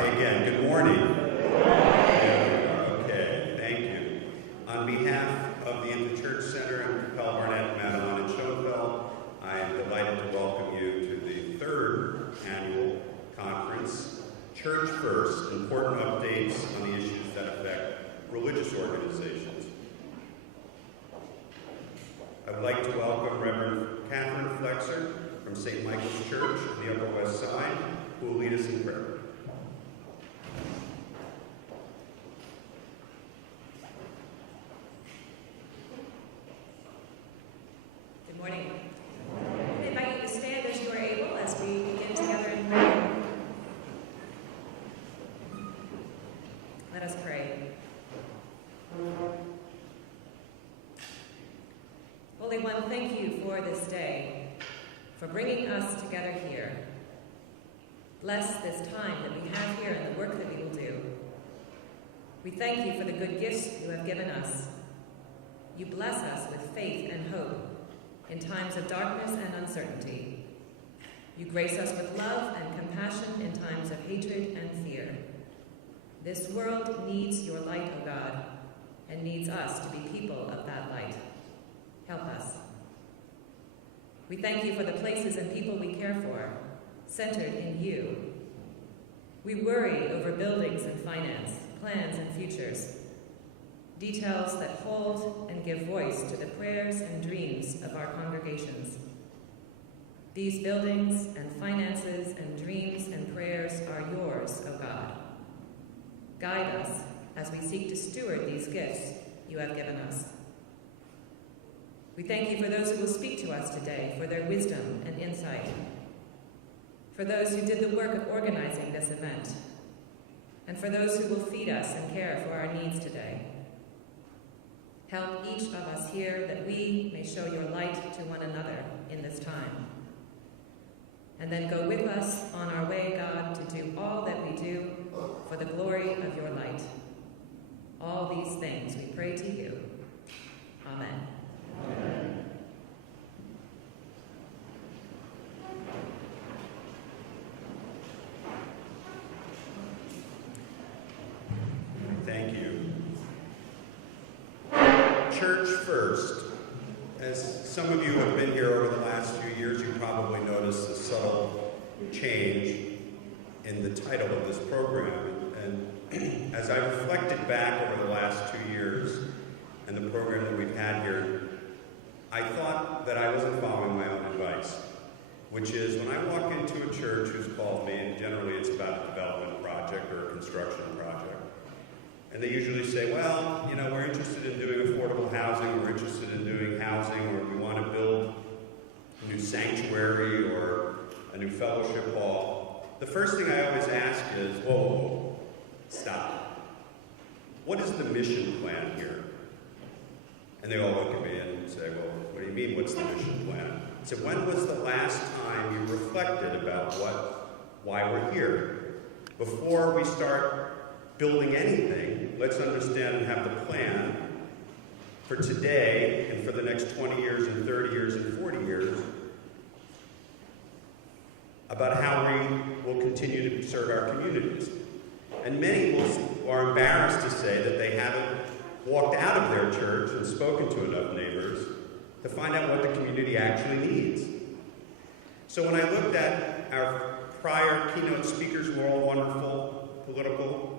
try again. Good morning. Okay, thank you. On behalf of the Interchurch Center and Pell Barnett, Madelon, and Schoenfeld, I am delighted to welcome you to the third annual conference, Church First, important updates on the issues that affect religious organizations. I would like to welcome Reverend Catherine Flexer from St. Michael's Church on the Upper West Side, who will lead us in prayer. Good morning. I invite you to stand as you are able as we begin together in prayer. Let us pray. Holy One, thank you for this day, for bringing us together here. Bless this time that we have here and the work that we will do. We thank you for the good gifts you have given us. You bless us with faith and hope in times of darkness and uncertainty. You grace us with love and compassion in times of hatred and fear. This world needs your light, O God, and needs us to be people of that light. Help us. We thank you for the places and people we care for, centered in you. We worry over buildings and finance, plans and futures, details that hold and give voice to the prayers and dreams of our congregations. These buildings and finances and dreams and prayers are yours, O God. Guide us as we seek to steward these gifts you have given us. We thank you for those who will speak to us today, for their wisdom and insight, for those who did the work of organizing this event, and for those who will feed us and care for our needs today. Help each of us here that we may show your light to one another in this time. And then go with us on our way, God, to do all that we do for the glory of your light. All these things we pray to you. Amen. Amen. Thank you. Church First. As some of you have been here over the last few years, you probably noticed a subtle change in the title of this program. And as I reflected back over the last 2 years and the program that we've had here, I thought that I wasn't following my own advice, which is when I walk into a church who's called me, and generally it's about a development project or a construction project, and they usually say, well, you know, we're interested in doing affordable housing, we're interested in doing housing, or we want to build a new sanctuary or a new fellowship hall. The first thing I always ask is, whoa, stop. What is the mission plan here? And they all look at me and say, well, what do you mean, what's the mission plan? I said, when was the last time you reflected about why we're here? Before we start building anything, let's understand and have the plan for today and for the next 20 years and 30 years and 40 years about how we will continue to serve our communities. And many are embarrassed to say that they haven't walked out of their church and spoken to enough neighbors to find out what the community actually needs. So when I looked at our prior keynote speakers, who were all wonderful, political,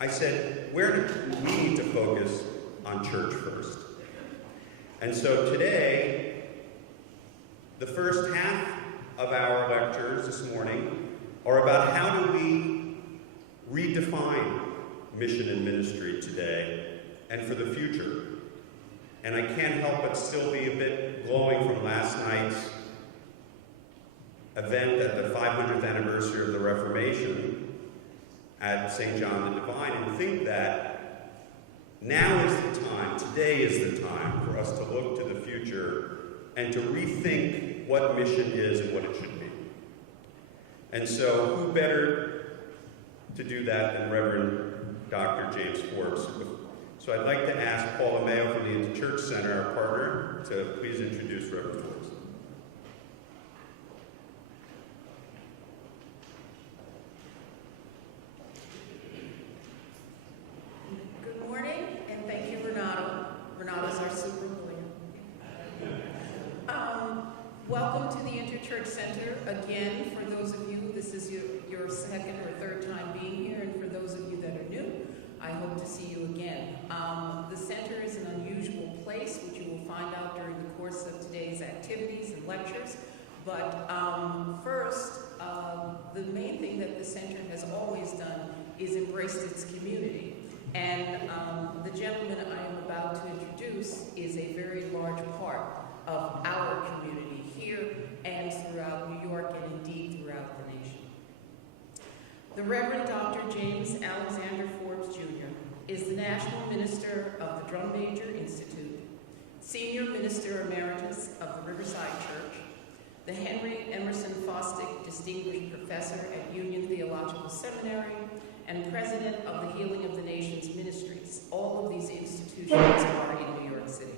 I said, where do we need to focus on church first? And so today, the first half of our lectures this morning are about how do we redefine mission and ministry today and for the future. And I can't help but still be a bit glowing from last night's event at the 500th anniversary of the Reformation at St. John the Divine, and think that now is the time, today is the time for us to look to the future and to rethink what mission is and what it should be. And so who better to do that than Reverend Dr. James Forbes. So I'd like to ask Paula Mayo from the Interchurch Center, our partner, to please introduce Reverend Forbes. Church Center. Again, for those of you, this is your second or third time being here, and for those of you that are new, I hope to see you again. The center is an unusual place, which you will find out during the course of today's activities and lectures. But first, the main thing that the center has always done is embraced its community. And the gentleman I am about to introduce is a very large part of our community here and throughout New York and indeed throughout the nation. The Reverend Dr. James Alexander Forbes Jr. is the National Minister of the Drum Major Institute, Senior Minister Emeritus of the Riverside Church, the Henry Emerson Fosdick Distinguished Professor at Union Theological Seminary, and President of the Healing of the Nations Ministries. All of these institutions are in New York City.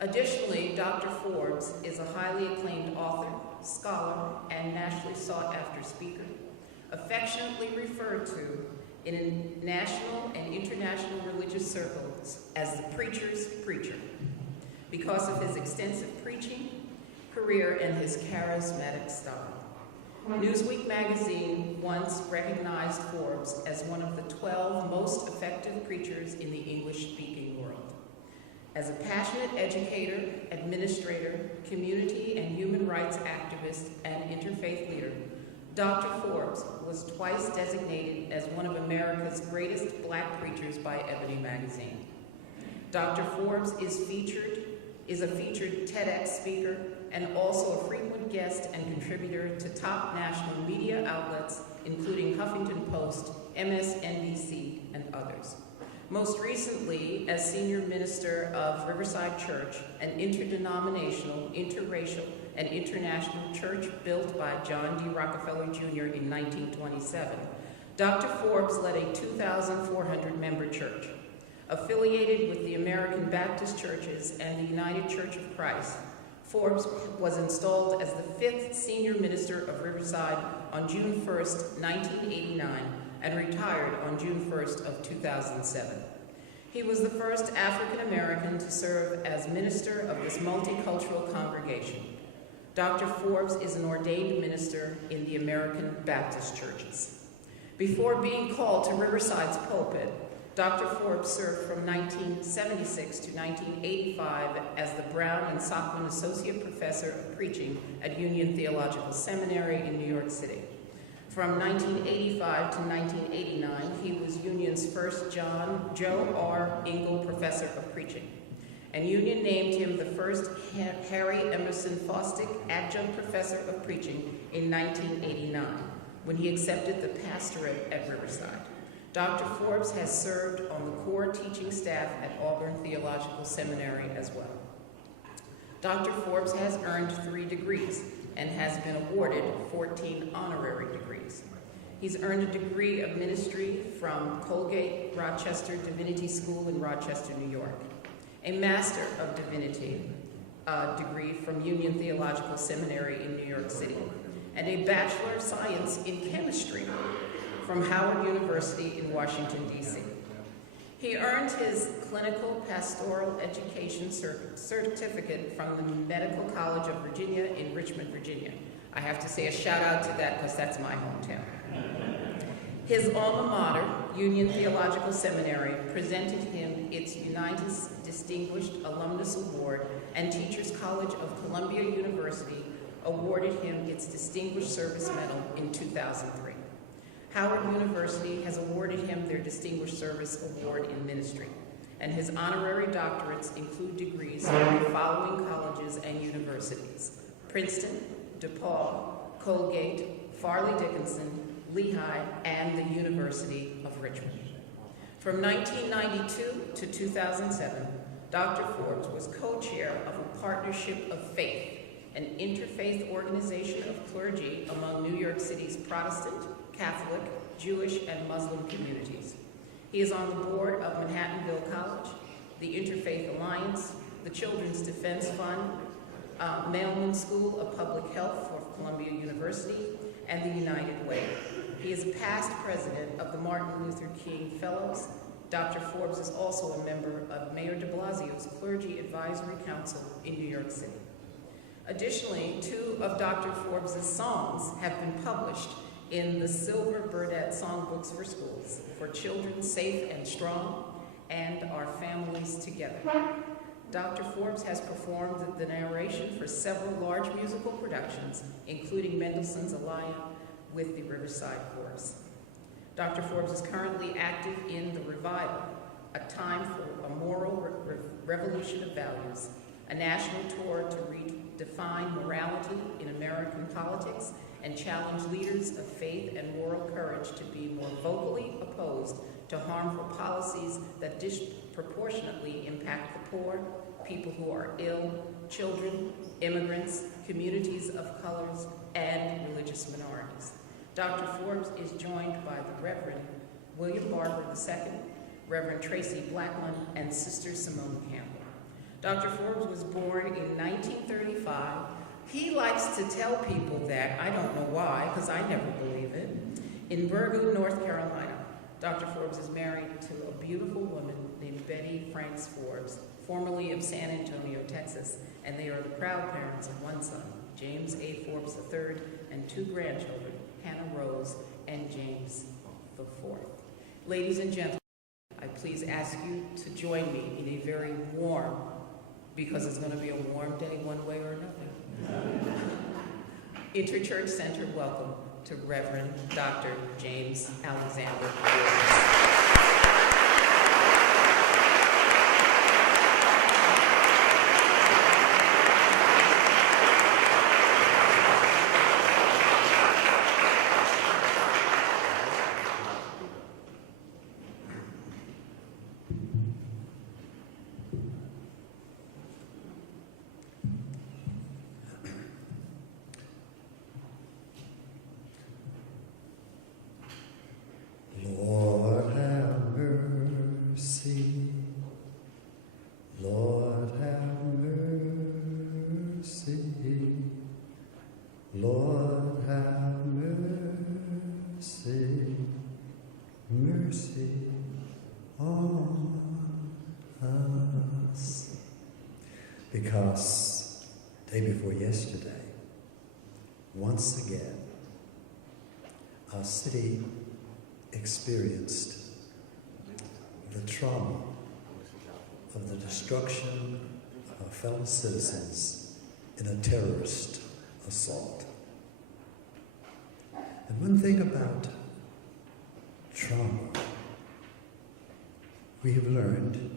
Additionally, Dr. Forbes is a highly acclaimed author, scholar, and nationally sought-after speaker, affectionately referred to in national and international religious circles as the preacher's preacher, because of his extensive preaching, career, and his charismatic style. Newsweek magazine once recognized Forbes as one of the 12 most effective preachers in the English-speaking world. As a passionate educator, administrator, community and human rights activist, and interfaith leader, Dr. Forbes was twice designated as one of America's greatest Black preachers by Ebony magazine. Dr. Forbes is a featured TEDx speaker and also a frequent guest and contributor to top national media outlets, including Huffington Post, MSNBC, and others. Most recently, as Senior Minister of Riverside Church, an interdenominational, interracial, and international church built by John D. Rockefeller Jr. in 1927, Dr. Forbes led a 2,400-member church. Affiliated with the American Baptist Churches and the United Church of Christ, Forbes was installed as the 5th Senior Minister of Riverside on June 1st, 1989, and retired on June 1st of 2007. He was the first African American to serve as minister of this multicultural congregation. Dr. Forbes is an ordained minister in the American Baptist churches. Before being called to Riverside's pulpit, Dr. Forbes served from 1976 to 1985 as the Brown and Sockman Associate Professor of Preaching at Union Theological Seminary in New York City. From 1985 to 1989, he was Union's first Joe R. Engel Professor of Preaching, and Union named him the first Harry Emerson Fosdick Adjunct Professor of Preaching in 1989, when he accepted the pastorate at Riverside. Dr. Forbes has served on the core teaching staff at Auburn Theological Seminary as well. Dr. Forbes has earned 3 degrees and has been awarded 14 honorary degrees. He's earned a degree of ministry from Colgate Rochester Divinity School in Rochester, New York, a Master of Divinity degree from Union Theological Seminary in New York City, and a Bachelor of Science in Chemistry from Howard University in Washington, D.C. He earned his clinical pastoral education certificate from the Medical College of Virginia in Richmond, Virginia. I have to say a shout out to that because that's my hometown. His alma mater, Union Theological Seminary, presented him its Unitas Distinguished Alumnus Award, and Teachers College of Columbia University awarded him its Distinguished Service Medal in 2003. Howard University has awarded him their Distinguished Service Award in Ministry, and his honorary doctorates include degrees from the following colleges and universities: Princeton, DePaul, Colgate, Farley Dickinson, Lehigh, and the University of Richmond. From 1992 to 2007, Dr. Forbes was co-chair of a Partnership of Faith, an interfaith organization of clergy among New York City's Protestant, Catholic, Jewish, and Muslim communities. He is on the board of Manhattanville College, the Interfaith Alliance, the Children's Defense Fund, Mailman School of Public Health for Columbia University, and the United Way. He is a past president of the Martin Luther King Fellows. Dr. Forbes is also a member of Mayor de Blasio's Clergy Advisory Council in New York City. Additionally, 2 of Dr. Forbes' songs have been published in the Silver Burdette Songbooks for Schools, For Children Safe and Strong, and Our Families Together. Dr. Forbes has performed the narration for several large musical productions, including Mendelssohn's Elia with the Riverside Chorus. Dr. Forbes is currently active in The Revival, a time for a moral revolution of values, a national tour to redefine morality in American politics and challenge leaders of faith and moral courage to be more vocally opposed to harmful policies that disproportionately impact the poor, people who are ill, children, immigrants, communities of colors, and religious minorities. Dr. Forbes is joined by the Reverend William Barber II, Reverend Tracy Blackman, and Sister Simone Campbell. Dr. Forbes was born in 1935. He likes to tell people that, I don't know why, because I never believe it, in Burgoo, North Carolina. Dr. Forbes is married to a beautiful woman named Betty Franks Forbes, formerly of San Antonio, Texas, and they are the proud parents of 1 son, James A. Forbes III, and 2 grandchildren, Hannah Rose and James IV. Ladies and gentlemen, I please ask you to join me in a very warm, because it's going to be a warm day one way or another, Interchurch Center welcome to Reverend Dr. James Alexander Forbes. Lord have mercy, Lord have mercy, Lord have mercy, mercy on us. Because day before yesterday, once again, our city experienced the trauma of the destruction of our fellow citizens in a terrorist assault. And one thing about trauma, we have learned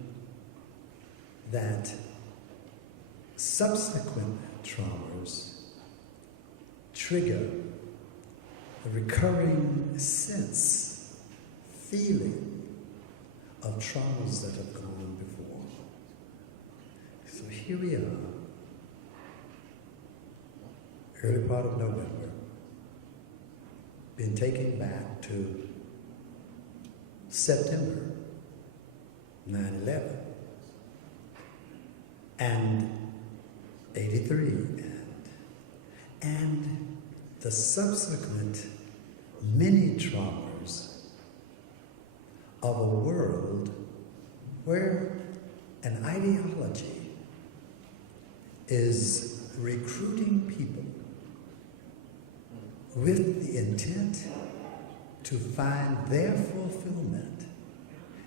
that subsequent traumas trigger a recurring feeling of traumas that have gone before. So here we are, early part of November, being taken back to September 9/11 and 83 and the subsequent many traumas of a world where an ideology is recruiting people with the intent to find their fulfillment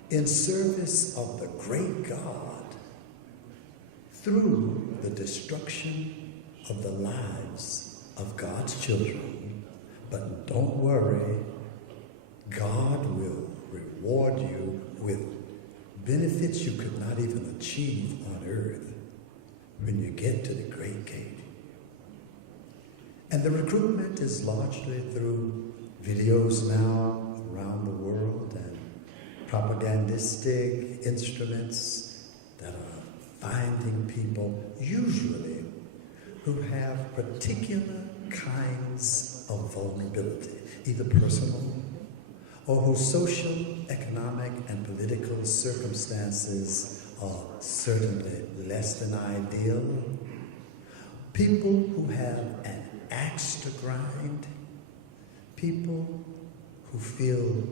in service of the great God through the destruction of the lives of God's children. But don't worry, God will reward you with benefits you could not even achieve on earth when you get to the great gate. And the recruitment is largely through videos now around the world and propagandistic instruments that are finding people, usually who have particular kinds of vulnerability, either personal or whose social, economic, and political circumstances are certainly less than ideal. People who have an axe to grind, people who feel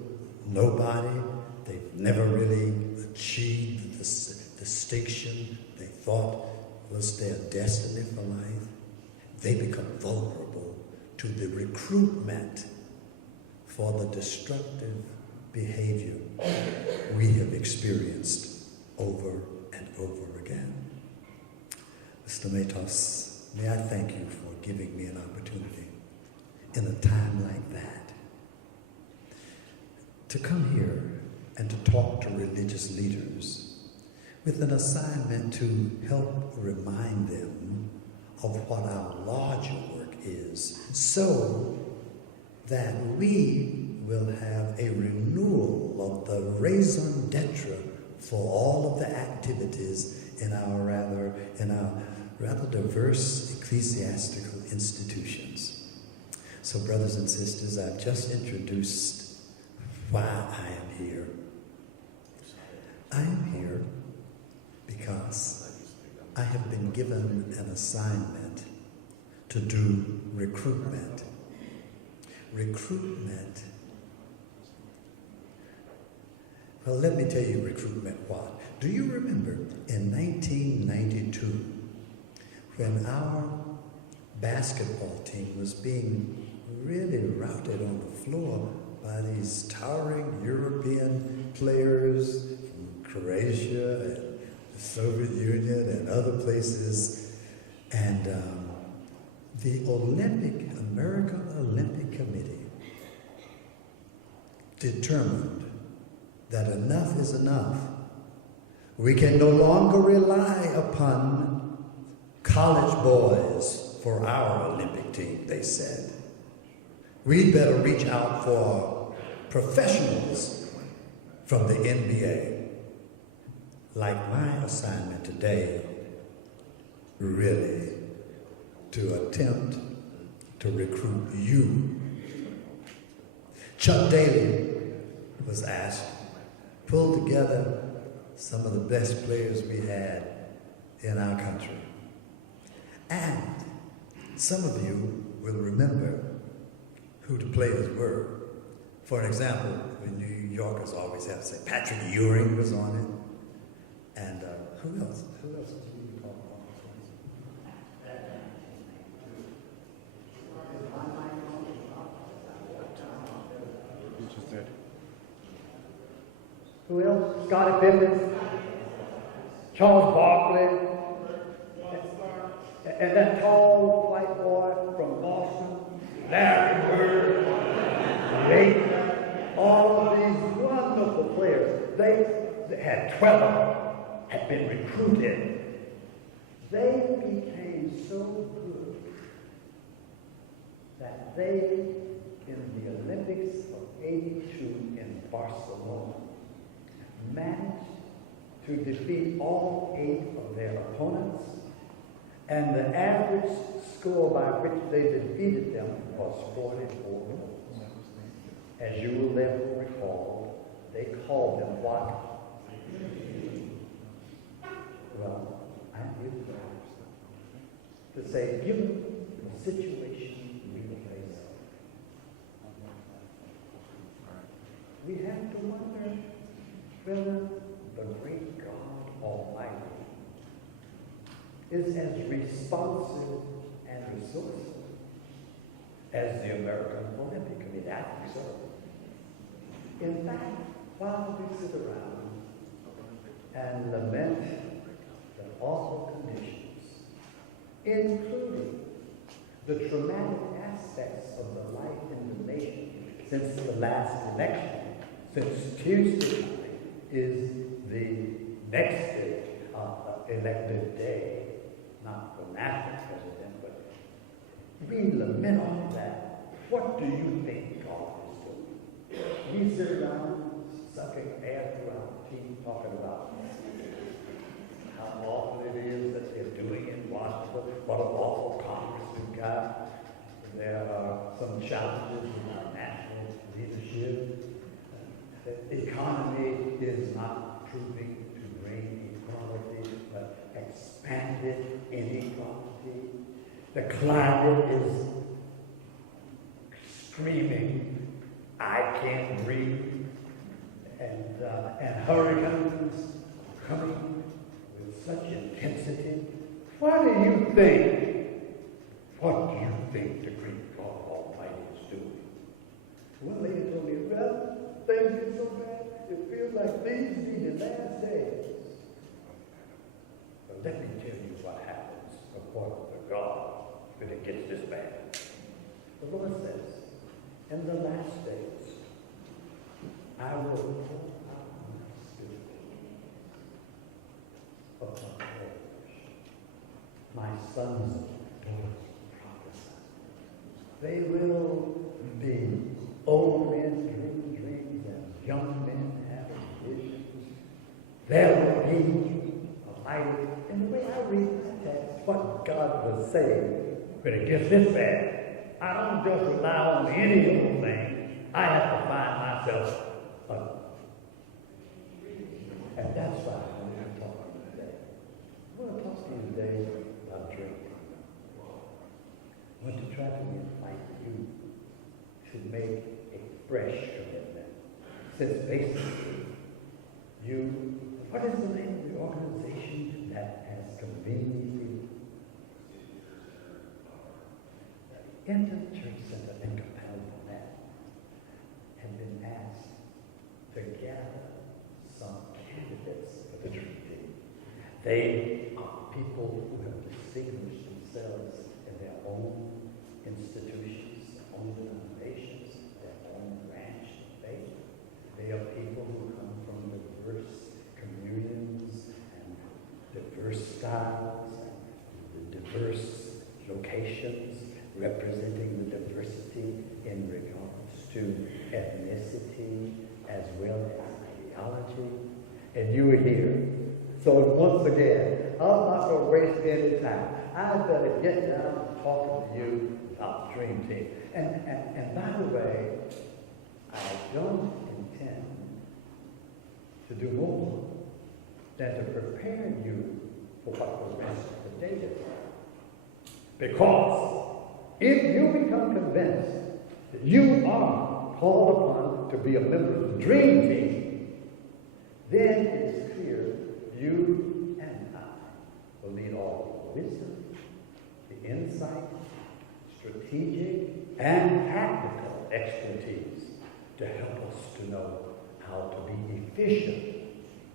nobody, they've never really achieved the distinction they thought was their destiny for life. they become vulnerable to the recruitment for the destructive behavior we have experienced over and over again. Mr. Matos, may I thank you for giving me an opportunity in a time like that to come here and to talk to religious leaders with an assignment to help remind them of what our larger work is, so that we will have a renewal of the raison d'etre for all of the activities in our rather diverse ecclesiastical institutions. So, brothers and sisters, I've just introduced why I am here. I am here because I have been given an assignment to do recruitment. Recruitment. Well, let me tell you recruitment what. Do you remember in 1992 when our basketball team was being really routed on the floor by these towering European players from Croatia and the Soviet Union and other places, and the American Olympic Committee determined that enough is enough. We can no longer rely upon college boys for our Olympic team, they said. We'd better reach out for professionals from the NBA. Like my assignment today, really, to attempt to recruit you. Chuck Daly was asked to pull together some of the best players we had in our country. And some of you will remember who the players were. For example, the New Yorkers always have to say Patrick Ewing was on it. And who else? Who else did you call? Who else? Scottie Pippen, Charles Barkley, and that tall white boy from Boston, Larry Bird, Baker, all of these wonderful players. They had 12 of them, had been recruited. They became so good that they, in the Olympics of '82 in Barcelona, managed to defeat all 8 of their opponents, and the average score by which they defeated them was 44 goals. As you will therefore recall, they called them what? Well, I'm here to say, given the situation we face, we have to wonder whether the great God Almighty is as responsive and resourceful as the American Olympic Committee. I think so. In fact, while we sit around and lament the awful conditions, including the traumatic aspects of the life in the nation since the last election, since Tuesday is the next day, elected day, not the national president, but we lament all that. What do you think God is doing? We sit around sucking air through our teeth, talking about how awful it is that they're doing in Washington, what an awful Congress we've got. There are some challenges in our national leadership. The economy is not proving to bring equality, but expanded inequality. The climate is screaming, I can't breathe, and hurricanes coming with such intensity. What do you think? What think the great God Almighty is doing? One lady told me, well, things get so bad, it feels like these be the last days. But let me tell you what happens according to God when it gets this bad. The Lord says, in the last days, I will pour out my spirit upon all flesh. My sons and daughters will prophesy. They will be old men dreaming dreams and young men having visions. There will be a light. And the way I read that text, what God was saying, when it gets this bad, I don't just rely on any of those things. I have to find myself a. And that's why I want to talk to you today. I want to talk to you today about drinking. I want to try to invite you to make a fresh commitment. Since basically, what is the name of the organization that has convened you? In the church center in Compatible Net, have been asked to gather some candidates for the dream team. They are people who have distinguished themselves in their own institutions, their own denominations, their own branch of faith. They are people who come from diverse communions and diverse styles and diverse locations, representing the diversity in regards to ethnicity as well as ideology. And you are here. So once again, I'm not going to waste any time. I better get down to talking to you about Dream Team. And by the way, I don't intend to do more than to prepare you for what the rest of the day is. Because if you become convinced that you are called upon to be a member of the Dream Team, then it's clear you and I will need all the wisdom, the insight, strategic, and tactical expertise to help us to know how to be efficient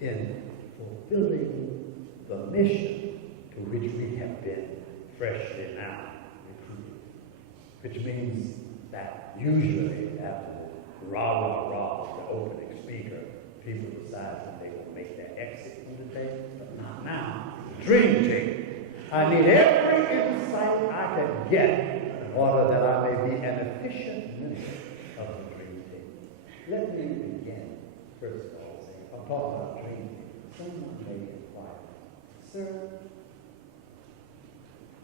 in fulfilling the mission to which we have been freshly now recruited. Which means that usually after the rah-rah-rah of the opening speaker, people decide that they will make their exit from the day, but not now. Dream Team. I need every insight I can get in order that I may be an efficient member of the Dream Team. Let me begin, first of all, saying, I'm talking about Dream Team. Someone may inquire, sir,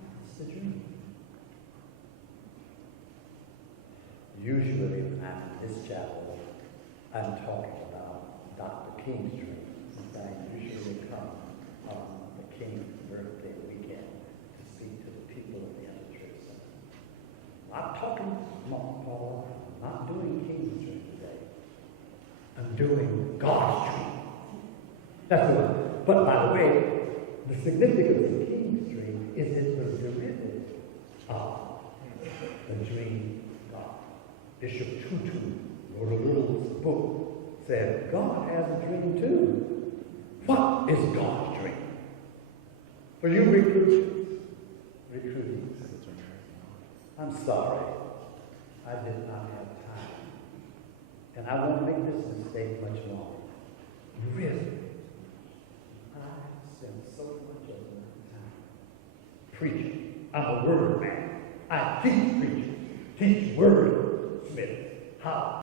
what's the dream? Usually when I'm in this chapel, I'm talking about Dr. King's dream, since I usually come on the King's birthday weekend to speak to the people of the other church center. I'm talking, Paul, I'm not doing King's dream today. I'm doing God's dream. That's the one. But by the way, the significance of King's dream is it was derivative of the dream of God. Bishop Tutu wrote a little book, said, God has a dream too. What is God's dream? For you recruitees, I'm sorry, I did not have time. And I won't make this mistake much longer. Really, I spend so much of my time preaching. I'm a word man. I teach preaching, teach word smith how